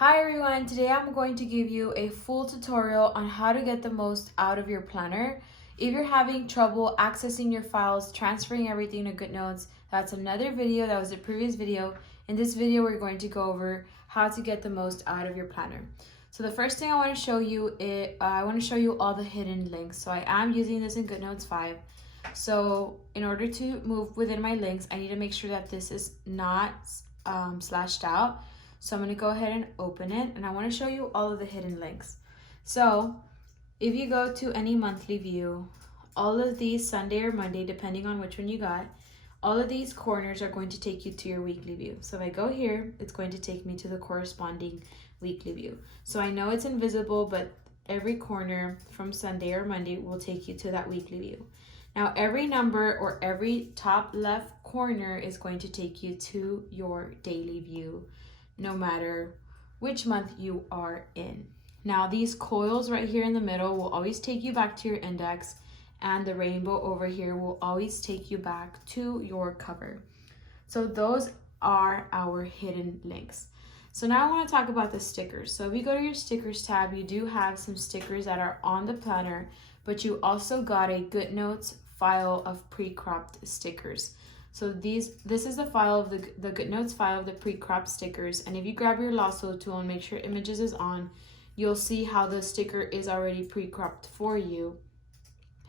Hi everyone, today I'm going to give you a full tutorial on how to get the most out of your planner. If you're having trouble accessing your files, transferring everything to Goodnotes, that's another video. That was a previous video. In this video, we're going to go over how to get the most out of your planner. So the first thing I want to show you is I want to show you all the hidden links. So I am using this in Goodnotes 5. So in order to move within my links, I need to make sure that this is not slashed out. So I'm going to go ahead and open it, and I want to show you all of the hidden links. So if you go to any monthly view, all of these Sunday or Monday, depending on which one you got, all of these corners are going to take you to your weekly view. So if I go here, it's going to take me to the corresponding weekly view. So I know it's invisible, but every corner from Sunday or Monday will take you to that weekly view. Now every number or every top left corner is going to take you to your daily view, no matter which month you are in. Now these coils right here in the middle will always take you back to your index, and the rainbow over here will always take you back to your cover. So those are our hidden links. So now I want to talk about the stickers. So if you go to your stickers tab, you do have some stickers that are on the planner, but you also got a Goodnotes file of pre-cropped stickers. So this is the file of the Goodnotes file of the pre-cropped stickers. And if you grab your lasso tool and make sure images is on, you'll see how the sticker is already pre-cropped for you.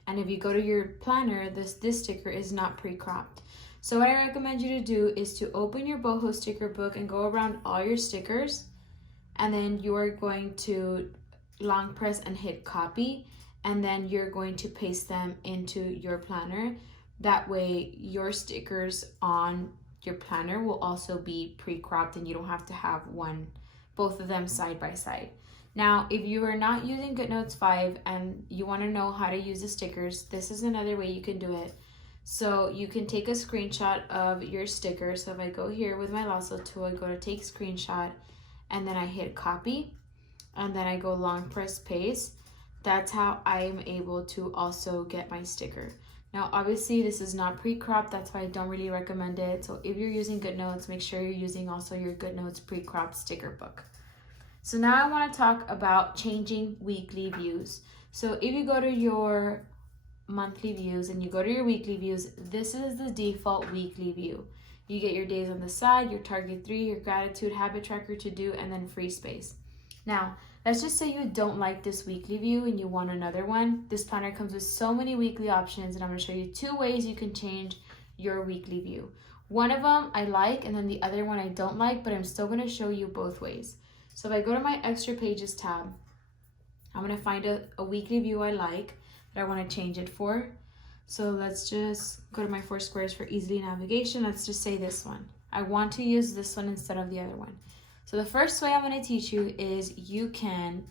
And if you go to your planner, this sticker is not pre-cropped. So what I recommend you to do is to open your Boho sticker book and go around all your stickers. And then you are going to long press and hit copy. And then you're going to paste them into your planner. That way your stickers on your planner will also be pre-cropped, and you don't have to have both of them side by side. Now, if you are not using Goodnotes 5 and you want to know how to use the stickers, this is another way you can do it. So you can take a screenshot of your sticker. So if I go here with my lasso tool, I go to take screenshot, and then I hit copy, and then I go long press paste. That's how I am able to also get my sticker. Now, obviously, this is not pre-cropped. That's why I don't really recommend it. So if you're using Goodnotes, make sure you're using also your Goodnotes pre-cropped sticker book. So now I want to talk about changing weekly views. So if you go to your monthly views and you go to your weekly views, this is the default weekly view. You get your days on the side, your target 3, your gratitude, habit tracker, to do, and then free space. Now, let's just say you don't like this weekly view and you want another one. This planner comes with so many weekly options, and I'm going to show you 2 ways you can change your weekly view. One of them I like, and then the other one I don't like, but I'm still going to show you both ways. So if I go to my extra pages tab, I'm going to find a weekly view I like that I want to change it for. So let's just go to my 4 squares for easy navigation. Let's just say this one. I want to use this one instead of the other one. So the first way I'm going to teach you is you can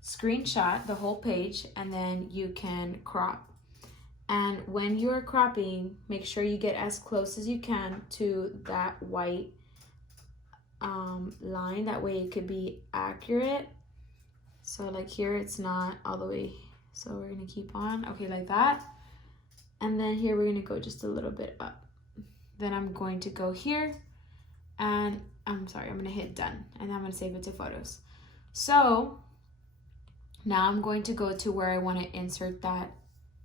screenshot the whole page, and then you can crop. And when you're cropping, make sure you get as close as you can to that white line. That way it could be accurate. So like here, it's not all the way. So we're going to keep on. Okay, like that. And then here we're going to go just a little bit up. Then I'm going to go here, and I'm going to hit done, and then I'm going to save it to photos. So now I'm going to go to where I want to insert that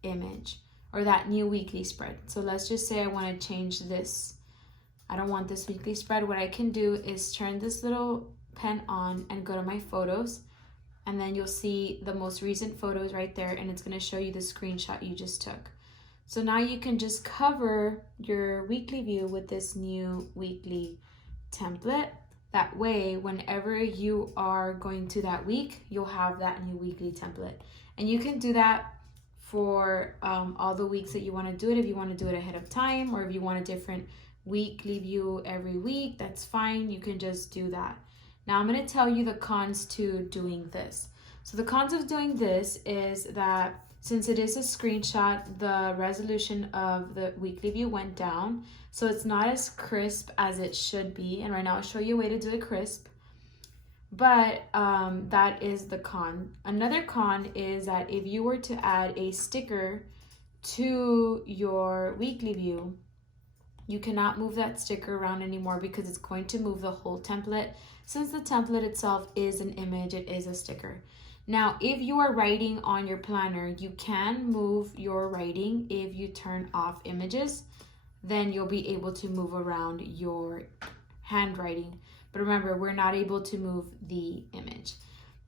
image or that new weekly spread. So let's just say I want to change this. I don't want this weekly spread. What I can do is turn this little pen on and go to my photos, and then you'll see the most recent photos right there, and it's going to show you the screenshot you just took. So now you can just cover your weekly view with this new weekly template. That way, whenever you are going to that week, you'll have that new weekly template. And you can do that for all the weeks that you want to do it. If you want to do it ahead of time, or if you want a different weekly view every week, that's fine. You can just do that. Now I'm going to tell you the cons to doing this. So the cons of doing this is that since it is a screenshot, the resolution of the weekly view went down. So it's not as crisp as it should be. And right now I'll show you a way to do it crisp. But that is the con. Another con is that if you were to add a sticker to your weekly view, you cannot move that sticker around anymore because it's going to move the whole template. since the template itself is an image, it is a sticker. Now, if you are writing on your planner, you can move your writing. If you turn off images, then you'll be able to move around your handwriting. But remember, we're not able to move the image.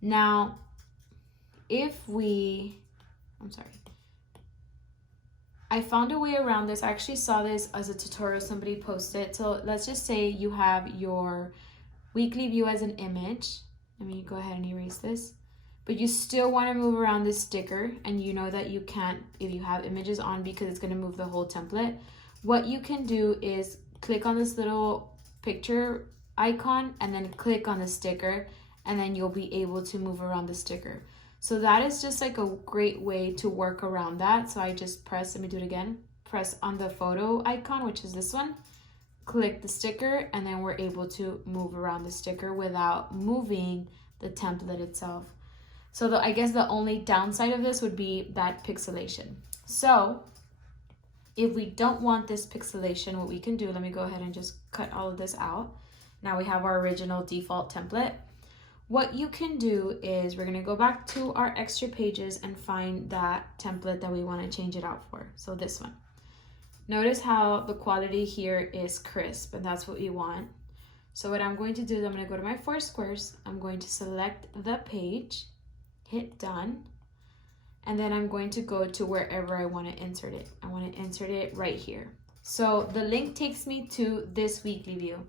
Now, I found a way around this. I actually saw this as a tutorial somebody posted. So let's just say you have your weekly view as an image. Let me go ahead and erase this. But you still want to move around this sticker, and you know that you can't if you have images on because it's going to move the whole template. What you can do is click on this little picture icon and then click on the sticker, and then you'll be able to move around the sticker. So that is just like a great way to work around that. So I just press, let me do it again, press on the photo icon, which is this one, click the sticker, and then we're able to move around the sticker without moving the template itself. So I guess the only downside of this would be that pixelation. So if we don't want this pixelation, what we can do, let me go ahead and just cut all of this out. Now we have our original default template. What you can do is we're gonna go back to our extra pages and find that template that we wanna change it out for. So this one. Notice how the quality here is crisp, and that's what we want. So what I'm going to do is I'm gonna go to my 4 squares. I'm going to select the page, hit done, and then I'm going to go to wherever I want to insert it. I want to insert it right here. So the link takes me to this weekly view.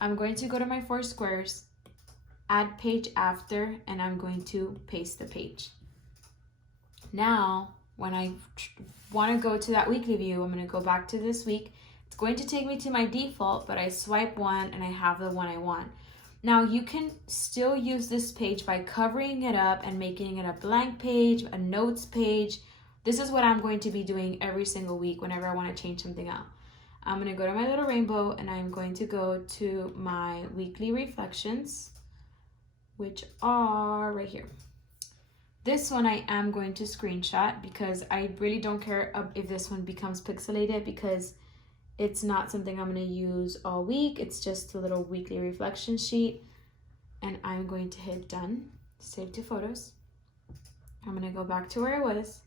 I'm going to go to my 4 squares, add page after, and I'm going to paste the page. Now, when I want to go to that weekly view, I'm going to go back to this week. It's going to take me to my default, but I swipe one and I have the one I want. Now you can still use this page by covering it up and making it a blank page, a notes page. This is what I'm going to be doing every single week whenever I want to change something out. I'm going to go to my little rainbow and I'm going to go to my weekly reflections, which are right here. This one I am going to screenshot because I really don't care if this one becomes pixelated, because it's not something I'm going to use all week. It's just a little weekly reflection sheet. And I'm going to hit done, save to photos. I'm going to go back to where I was.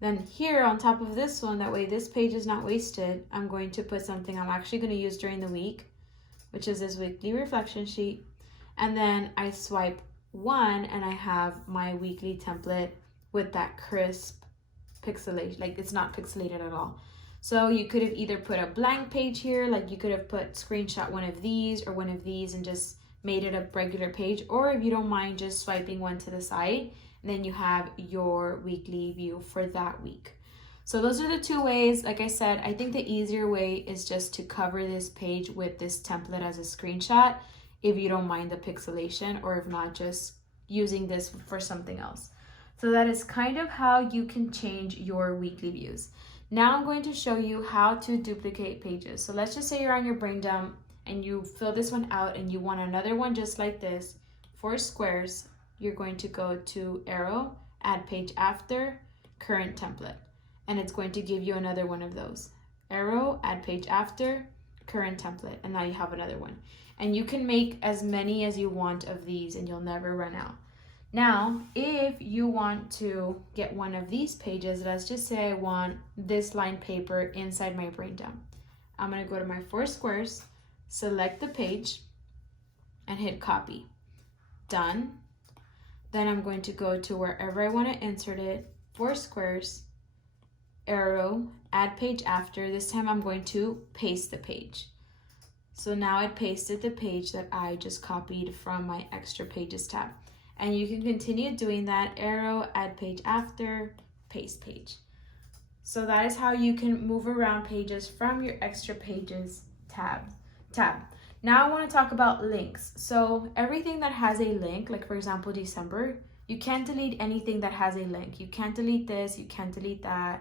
Then here on top of this one, that way this page is not wasted, I'm going to put something I'm actually going to use during the week, which is this weekly reflection sheet. And then I swipe one and I have my weekly template with that crisp pixelation. Like, it's not pixelated at all. So you could have either put a blank page here, like you could have put screenshot one of these or one of these and just made it a regular page, or if you don't mind just swiping one to the side, and then you have your weekly view for that week. So those are the 2 ways. Like I said, I think the easier way is just to cover this page with this template as a screenshot, if you don't mind the pixelation, or if not, just using this for something else. So that is kind of how you can change your weekly views. Now I'm going to show you how to duplicate pages. So let's just say you're on your brain dump and you fill this one out and you want another one just like this. 4 squares, you're going to go to arrow, add page after, current template. And it's going to give you another one of those. Arrow, add page after, current template. And now you have another one. And you can make as many as you want of these and you'll never run out. Now, if you want to get one of these pages, let's just say I want this line paper inside my brain dump. I'm going to go to my 4 squares, select the page, and hit copy. Done. Then I'm going to go to wherever I want to insert it, 4 squares, arrow, add page after. This time I'm going to paste the page. So now I pasted the page that I just copied from my extra pages tab. And you can continue doing that, arrow, add page after, paste page. So that is how you can move around pages from your extra pages tab. Now I want to talk about links. So everything that has a link, like for example, December, you can't delete anything that has a link. You can't delete this, you can't delete that,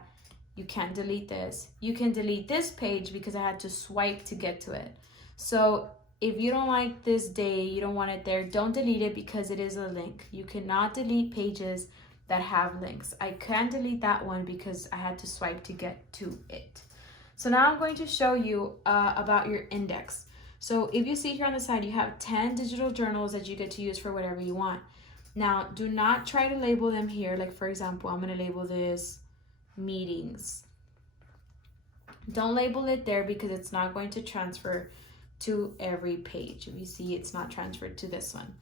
you can't delete this. You can delete this page because I had to swipe to get to it. So if you don't like this day, you don't want it there, don't delete it because it is a link. You cannot delete pages that have links. I can delete that one because I had to swipe to get to it. So now I'm going to show you about your index. So if you see here on the side, you have 10 digital journals that you get to use for whatever you want. Now, do not try to label them here. Like for example, I'm gonna label this meetings. Don't label it there because it's not going to transfer to every page. If you see, it's not transferred to this one.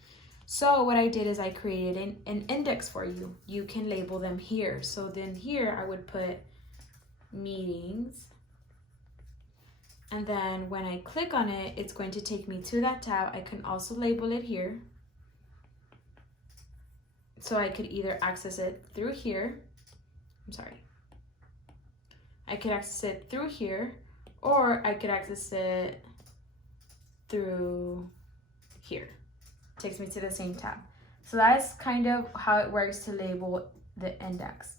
So what I did is I created an index for you. You can label them here. So then here I would put meetings. And then when I click on it, it's going to take me to that tab. I can also label it here. So I could either access it through here. I could access it through here, or I could access it through here. It takes me to the same tab. So that's kind of how it works to label the index.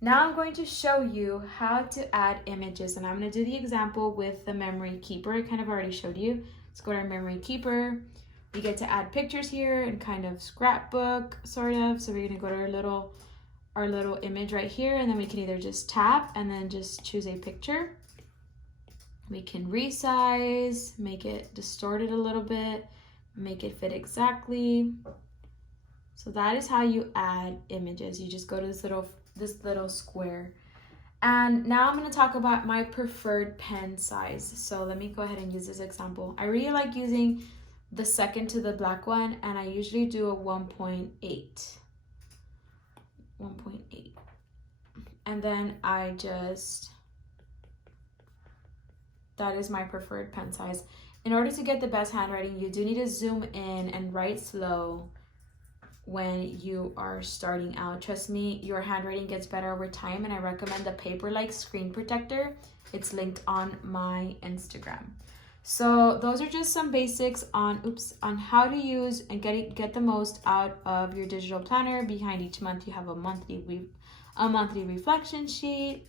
Now I'm going to show you how to add images, and I'm going to do the example with the memory keeper. I kind of already showed you. Let's go to our memory keeper. We get to add pictures here and kind of scrapbook sort of. So we're going to go to our little image right here, and then we can either just tap and then just choose a picture. We can resize, make it distorted a little bit, make it fit exactly. So that is how you add images. You just go to this little square. And now I'm going to talk about my preferred pen size. So let me go ahead and use this example. I really like using the second to the black one, and I usually do a 1.8. And then that is my preferred pen size. In order to get the best handwriting, you do need to zoom in and write slow when you are starting out. Trust me, your handwriting gets better over time, and I recommend the Paper-Like screen protector. It's linked on my Instagram. So those are just some basics on how to use and get the most out of your digital planner. Behind each month you have a monthly reflection sheet,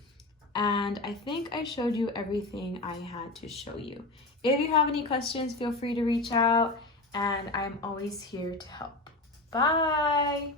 and I think I showed you everything I had to show you. If you have any questions, feel free to reach out, and I'm always here to help. Bye.